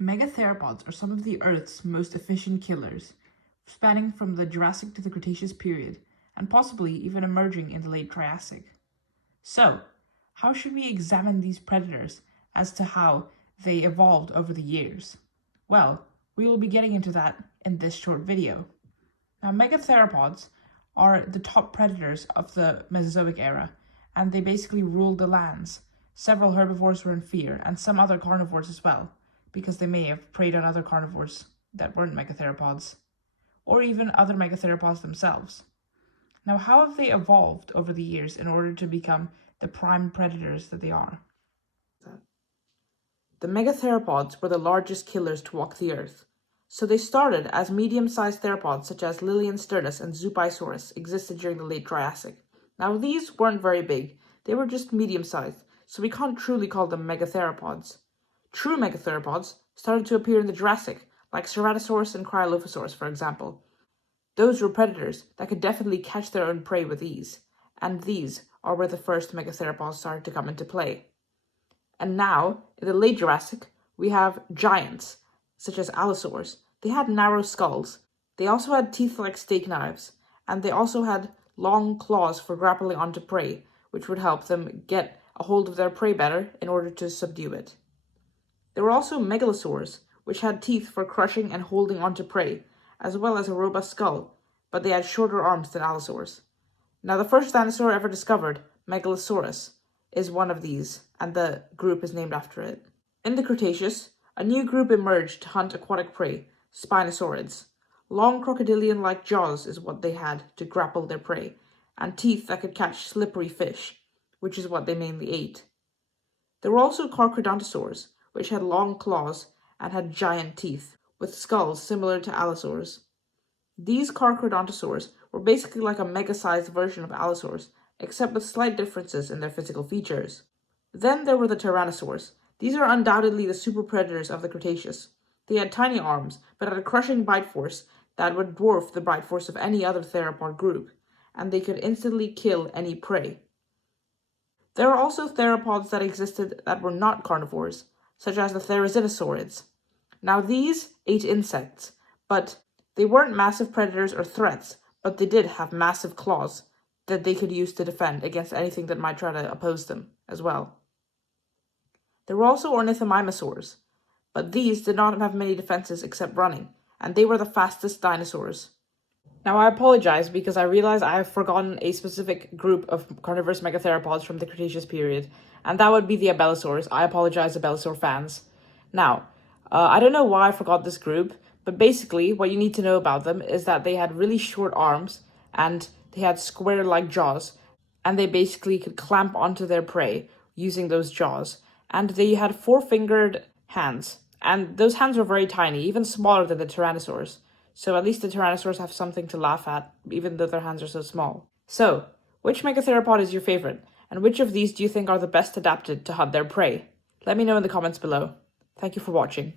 Megatheropods are some of the Earth's most efficient killers, spanning from the Jurassic to the Cretaceous period, and possibly even emerging in the late Triassic. So, how should we examine these predators as to how they evolved over the years? Well, we will be getting into that in this short video. Now, megatheropods are the top predators of the Mesozoic era, and they basically ruled the lands. Several herbivores were in fear, and some other carnivores as well, because they may have preyed on other carnivores that weren't megatheropods, or even other megatheropods themselves. Now, how have they evolved over the years in order to become the prime predators that they are? The megatheropods were the largest killers to walk the earth. So they started as medium-sized theropods such as Liliensternus and Zoopisaurus existed during the late Triassic. Now these weren't very big, they were just medium-sized, so we can't truly call them megatheropods. True megatheropods started to appear in the Jurassic, like Ceratosaurus and Cryolophosaurus for example. Those were predators that could definitely catch their own prey with ease, and these are where the first megatheropods started to come into play. And now, in the late Jurassic, we have giants, such as allosaurs. They had narrow skulls. They also had teeth like steak knives, and they also had long claws for grappling onto prey, which would help them get a hold of their prey better in order to subdue it. There were also megalosaurs, which had teeth for crushing and holding onto prey, as well as a robust skull, but they had shorter arms than allosaurs. Now, the first dinosaur ever discovered, Megalosaurus, is one of these, and the group is named after it. In the Cretaceous, a new group emerged to hunt aquatic prey, Spinosaurids. Long crocodilian-like jaws is what they had to grapple their prey, and teeth that could catch slippery fish, which is what they mainly ate. There were also Carcharodontosaurs, which had long claws and had giant teeth, with skulls similar to allosaurs. These Carcharodontosaurs were basically like a mega-sized version of allosaurs, except with slight differences in their physical features. Then there were the Tyrannosaurs. These are undoubtedly the super predators of the Cretaceous. They had tiny arms, but had a crushing bite force that would dwarf the bite force of any other theropod group, and they could instantly kill any prey. There are also theropods that existed that were not carnivores, such as the Therizinosaurids. Now these ate insects, but they weren't massive predators or threats, but they did have massive claws that they could use to defend against anything that might try to oppose them as well. There were also ornithomimosaurs, but these did not have many defenses except running, and they were the fastest dinosaurs. Now I apologize because I realize I have forgotten a specific group of carnivorous megatheropods from the Cretaceous period, and that would be the abelisaurs. I apologize, abelisaur fans. Now, I don't know why I forgot this group, but basically what you need to know about them is that they had really short arms, and they had square-like jaws, and they basically could clamp onto their prey using those jaws. And they had four-fingered hands, and those hands were very tiny, even smaller than the tyrannosaurs. So at least the tyrannosaurs have something to laugh at, even though their hands are so small. So, which megatheropod is your favorite, and which of these do you think are the best adapted to hunt their prey? Let me know in the comments below. Thank you for watching.